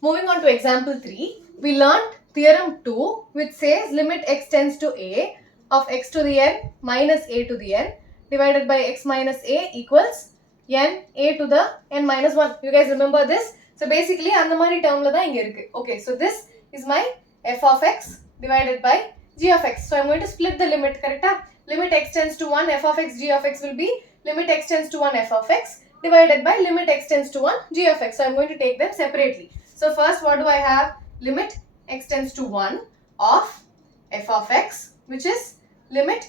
Moving on to example 3, we learned theorem 2 which says limit x tends to a of x to the n minus a to the n divided by x minus a equals n a to the n minus 1. You guys remember this? So basically அந்த மாதிரி termல தான் இங்க இருக்கு. Okay, so this is my f of x divided by g of x. So I'm going to split the limit, correct? Limit x tends to 1 f of x g of x will be limit x tends to 1 f of x divided by limit x tends to 1 g of x. So I'm going to take them separately. So first what do I have? Limit x tends to 1 of f of x, which is limit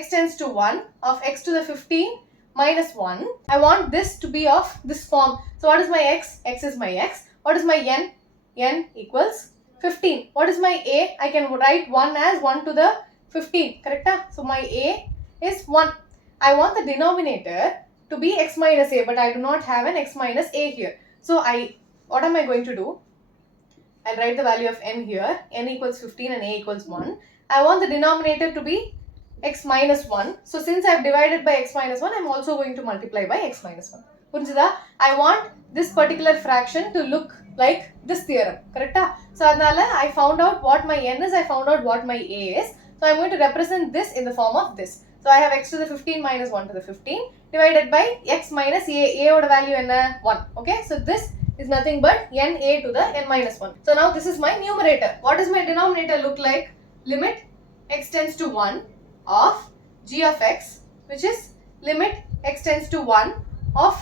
x tends to 1 of x to the 15 minus 1. I want this to be of this form. So what is my x? X is my x. What is my n? N equals 15. What is my a? I can write 1 as 1 to the 15, correct? So my a is 1. I want the denominator to be x minus a, but I do not have an x minus a here. So what am I going to do? I'll write the value of n here. N equals 15 and a equals 1. I want the denominator to be x minus 1. So since I've divided by x minus 1, I'm also going to multiply by x minus 1. புரிஞ்சுதா? I want this particular fraction to look like this theorem, correct? So அதனால I found out what my n is, I found out what my a is. So I'm going to represent this in the form of this. So I have x to the 15 minus 1 to the 15 divided by x minus a. A oda value enna? 1. Okay, so this is nothing but n a to the n minus 1. So now this is my numerator. What does my denominator look like? Limit x tends to 1 of g of x, which is limit x tends to 1 of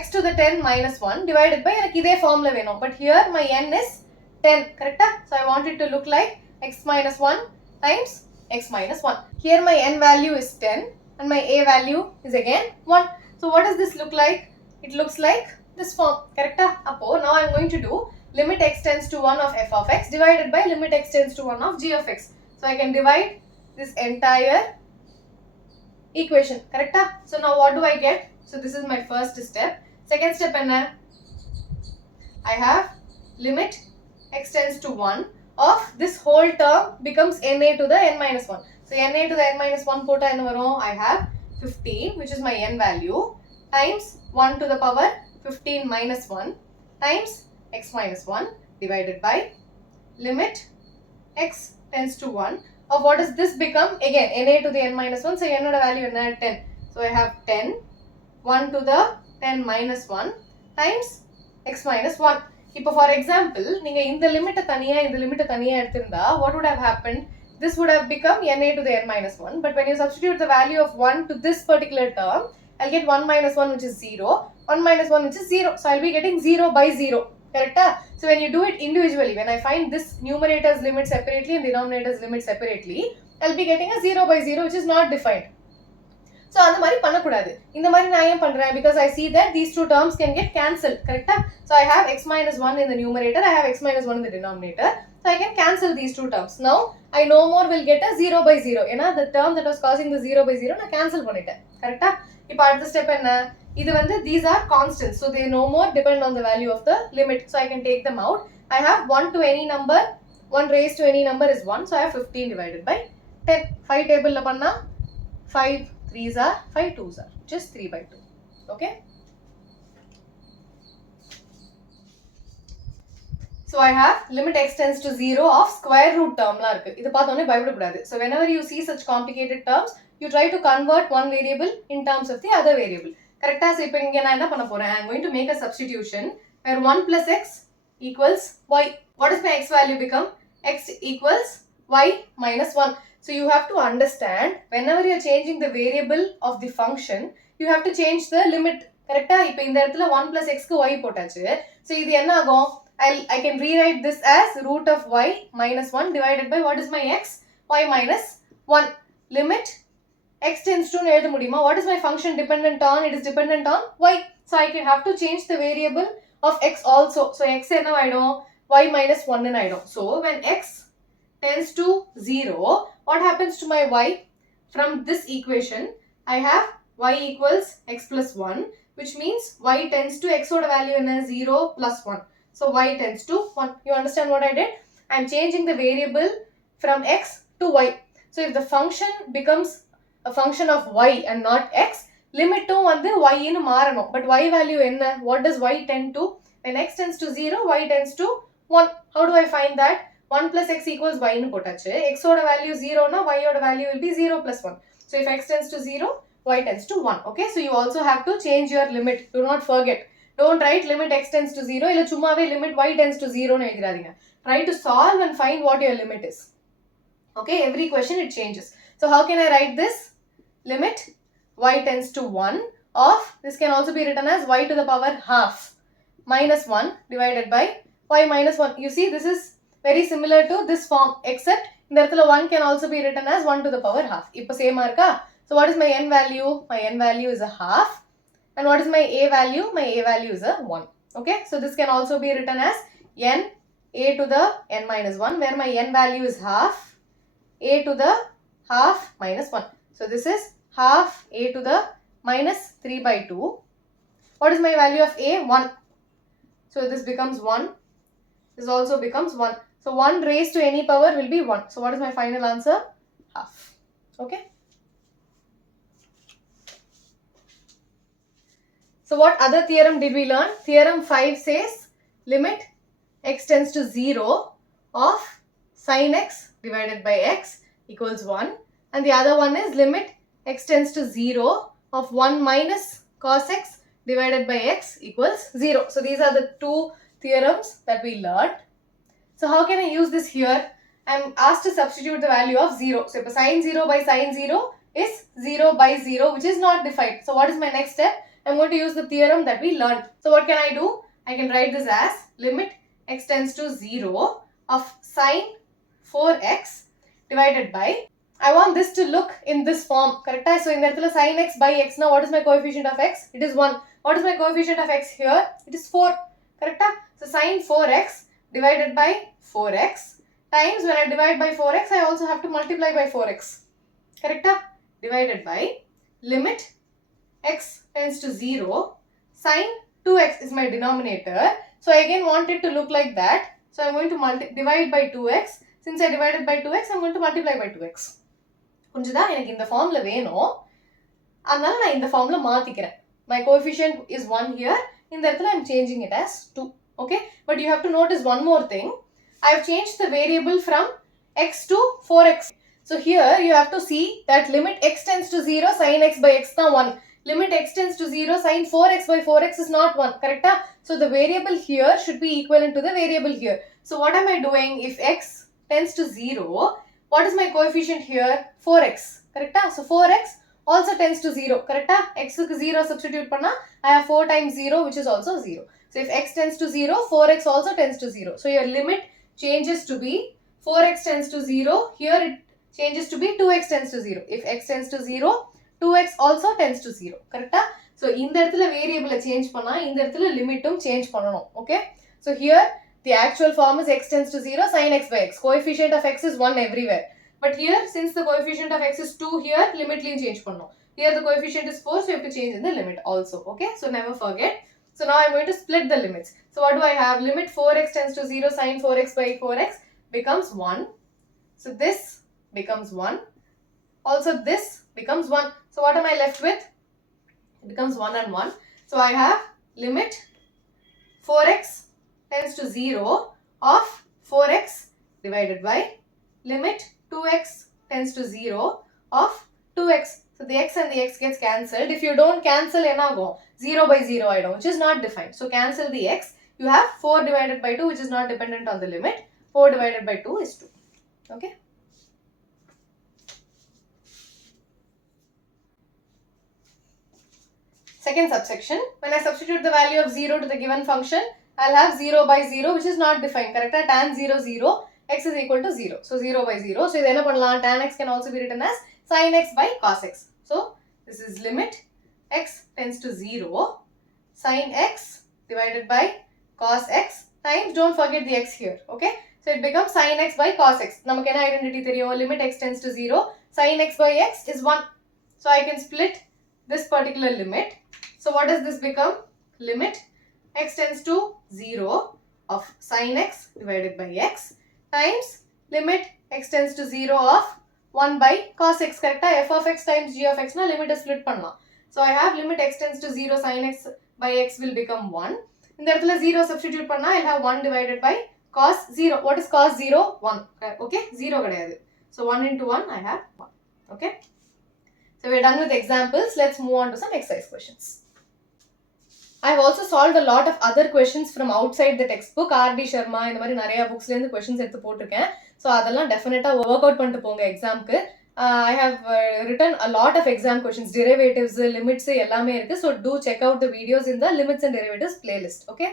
x to the 10 minus 1 divided by எனக்கு இதே formula வேணும். But here my n is 10, correct? So I want it to look like x minus 1 times x minus 1. Here my n value is 10 and my a value is again 1. So what does this look like? It looks like this form, correct? Now I'm going to do limit x tends to 1 of f of x divided by limit x tends to 1 of g of x. So I can divide this entire equation, correct? So now what do I get? So this is my first step. Second step enna? I have limit x tends to 1 of this whole term becomes na to the n minus 1. So na to the n minus 1 pota enna varum? I have 15, which is my n value, times 1 to the power 15 minus 1 times x minus 1 divided by limit x tends to 1 of what does this become? Again na to the n minus 1. So n oda value enna? 10. So I have 10 1 to the 10 minus 1 times x minus 1. இப்போ for example, நீங்க இந்த லிமிட்டை தனியா இந்த லிமிட்டை தனியா எடுத்திருந்தா what would have happened? This would have become na to the n minus 1. But when you substitute the value of 1 to this particular term, I'll get 1 minus 1 which is 0, 1 minus 1 which is 0. So I'll be getting 0 by 0. Correct? So when you do it individually, when I find this numerator's limit separately and denominator's limit separately, I'll be getting a 0 by 0 which is not defined. So அந்த மாதிரி பண்ணக்கூடாது. இந்த மாதிரி நான் ஏன் பண்றேன்? Because I see that these two terms can get cancelled, correct? So I have x minus 1 in the numerator, I have x minus 1 in the denominator. So I can cancel these two terms. Now I no more will get a 0 by 0. ஏன்னா the term that was causing the 0 by 0 நான் cancel பண்ணிட்டேன், correct? இப்போ அடுத்த step என்ன? இது வந்து these are constants, so they no more depend on the value of the limit. So I can take them out. I have 1 to any number, 1 raised to any number is 1. So I have 15 divided by 10. 5 table la panna 5 3s are 5 2s are just 3 by 2. Okay, so I have limit x tends to 0 of square root term la irukku. Idu paathone bayapida kudadu. So whenever you see such complicated terms, you try to convert one variable in terms of the other variable, correct? So ipo inga na enna panna poren? I am going to make a substitution where 1 plus x equals y. What does my x value become? X equals y minus 1. So you have to understand, whenever you are changing the variable of the function, you have to change the limit, correct? இப்போ இந்த இடத்துல 1 plus x க்கு y போட்டாச்சு. So இது என்ன ஆகும்? I can rewrite this as root of y minus 1 divided by what is my x? Y minus 1. Limit x tends to எழுத முடியுமா? What is my function dependent on? It is dependent on y. So I can have to change the variable of x also. So x என்ன ஆயிடும்? Y minus 1 ன்னு ஆயிடும். So when x tends to 0, what happens to my y? From this equation, I have y equals x plus 1, which means y tends to x oda value in 0 plus 1. So y tends to 1. You understand what I did? I am changing the variable from x to y. So if the function becomes a function of y and not x, limit to வந்து y ன்னு மாறணும். But y value என்ன? What does y tend to? When x tends to 0, y tends to 1. How do I find that? 1 plus x equals y nu potachu. X oda value 0 na y oda value will be 0 plus 1. So if x tends to 0, y tends to 1. Okay, so you also have to change your limit. Do not forget. Don't write limit x tends to 0. Illa chummave limit y tends to 0 nu edhiradinga. Try to solve and find what your limit is. Okay, every question it changes. So how can I write this? Limit y tends to 1 of, this can also be written as y to the power half minus 1 divided by y minus 1. You see, this is very similar to this form, except in the 1 can also be written as 1 to the power half. Ipo same marka. So what is my n value? My n value is a half. And what is my a value? My a value is a 1. Okay, so this can also be written as n a to the n minus 1, where my n value is half a to the half minus 1. So this is half a to the minus 3 by 2. What is my value of a? 1. So this becomes 1. This also becomes 1. So 1 raised to any power will be 1. So what is my final answer? Half. Okay. So what other theorem did we learn? Theorem 5 says limit x tends to 0 of sin x divided by x equals 1. And the other one is limit x tends to 0 of 1 minus cos x divided by x equals 0. So these are the two theorems that we learned. So how can I use this here? I am asked to substitute the value of 0. So if sin 0 by sin 0 is 0 by 0, which is not defined. So what is my next step? I am going to use the theorem that we learned. So what can I do? I can write this as limit x tends to 0 of sin 4x divided by, I want this to look in this form, correct? So in the sin x by x, now what is my coefficient of x? It is 1. What is my coefficient of x here? It is 4, correct? So sin 4x divided by 4x times, when I divide by 4x, I also have to multiply by 4x, correct? Divided by limit x tends to 0, sin 2x is my denominator. So I again want it to look like that. So I am going to divide by 2x. Since I divided by 2x, I am going to multiply by 2x. புரிஞ்சுதா? எனக்கு இந்த ஃபார்ம்ல வேணும், அதனால நான் இந்த ஃபார்ம்ல மாத்திக்கிறேன். My coefficient is 1 here. இந்த இடத்துல I am changing it as 2. Okay, but you have to notice one more thing. I have changed the variable from x to 4x. So here you have to see that limit x tends to 0, sin x by x na 1. Limit x tends to 0, sin 4x by 4x is not 1, correct? So the variable here should be equivalent to the variable here. So what am I doing? If x tends to 0, what is my coefficient here? 4x, correct? So 4x also tends to 0, correct? X is 0 substitute panna, I have 4 times 0, which is also 0. So if x tends to 0, 4x also tends to 0. So your limit changes to be 4x tends to 0. Here it changes to be 2x tends to 0. If x tends to 0, 2x also tends to 0, correct? So இந்த இடத்துல variable change பண்ணா, இந்த இடத்துல லிமிட்டும் change பண்ணணும். Okay? So here the actual form is x tends to 0, sin x by x. Coefficient of x is 1 everywhere. But here, since the coefficient of x is 2 here, limit change பண்ணணும். Here the coefficient is 4, so you have to change in the limit also. Okay? So never forget. So now I am going to split the limits. So what do I have? Limit 4x tends to 0, sin 4x by 4x becomes 1. So this becomes 1. Also this becomes 1. So what am I left with? It becomes 1 and 1. So I have limit 4x tends to 0 of 4x divided by limit 2x tends to 0 of 2x. So the x and the x gets cancelled. If you don't cancel, 0 by 0 item, which is not defined. So cancel the x. You have 4 divided by 2, which is not dependent on the limit. 4 divided by 2 is 2. Okay. Second subsection, when I substitute the value of 0 to the given function, I'll have 0 by 0, which is not defined, correct? Tan 0, 0, x is equal to 0. So 0 by 0. So tan x can also be written as sin x by cos x. So this is limit x tends to 0, sin x divided by cos x times, don't forget the x here, okay? So it becomes sin x by cos x. Namak enna identity theriyum? Limit x tends to 0, sin x by x is 1. So I can split this particular limit. So what does this become? Limit x tends to 0 of sin x divided by x times limit x tends to 0 of 1 by cos x, correct? F of x times g of x na limit is split panna. So I have limit x tends to 0, sin x by x will become 1. In the இடத்துல 0 substitute panna, I'll have 1 divided by cos 0. What is cos 0? 1. Okay, 0 கிடையாது. So 1 into 1, I have 1. Okay. So we're done with examples. Let's move on to some exercise questions. I have also solved a lot of other questions from outside the textbook. R.D. Sharma இந்த மாதிரி நிறைய புக்ஸ்ல இருந்து questions எடுத்து போட்டிருக்கேன். So அதெல்லாம் டெஃபினட்டாக work out பண்ணிட்டு போங்க எக்ஸாம்க்கு. I have written a lot of exam questions, derivatives, limits எல்லாமே இருக்கு. So do check out the videos in the limits and derivatives playlist. Okay.